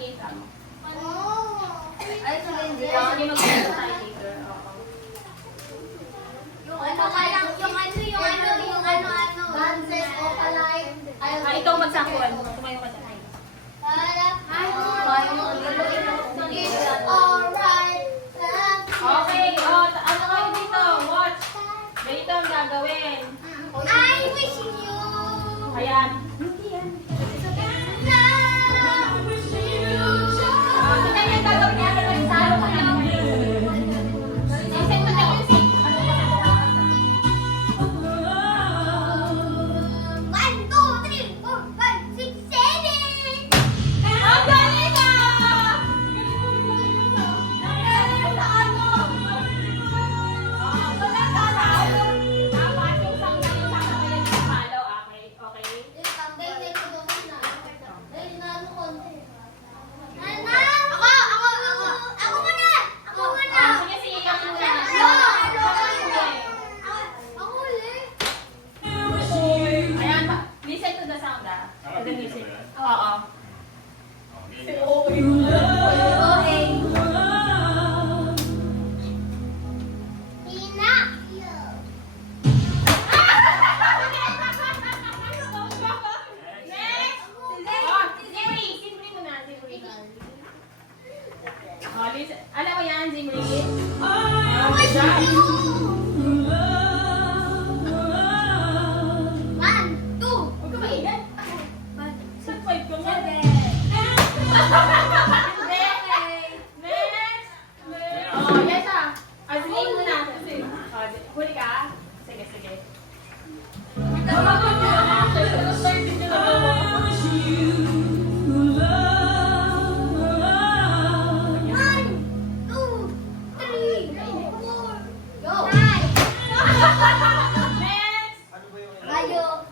Kita mo. Ay, ito din din. Sige, mag-video tayo later. Oo. Yung ano. Dances of a life. Ah, ikaw magsakuan. Tumayo ka dyan. Alright. Okay, ano kayo dito? Watch. Ganito ang gagawin. I wish you. Ayan. Tingnan niyo yung gagawin niya. Nagsalo ka lang. Isip mo na yung music. One, two, three, four, five, six, seven. Ang galing ka! Dapat yung sanggal yung sasabay yung palo. Okay? Ako muna. Sige, sige, ikaw muna. Ayan, listen to the sound to the music. Oo. Next! Zimri muna, Zimri. Listen. Alam mo yan, Zimri? Huwag ka maingat. Saan five ka nga? Next! Yes Zimri muna. Huli ka? Sige. Next!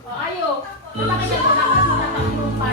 Ayo. Bakit ako dapat matatakbo pa?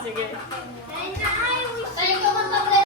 Sige.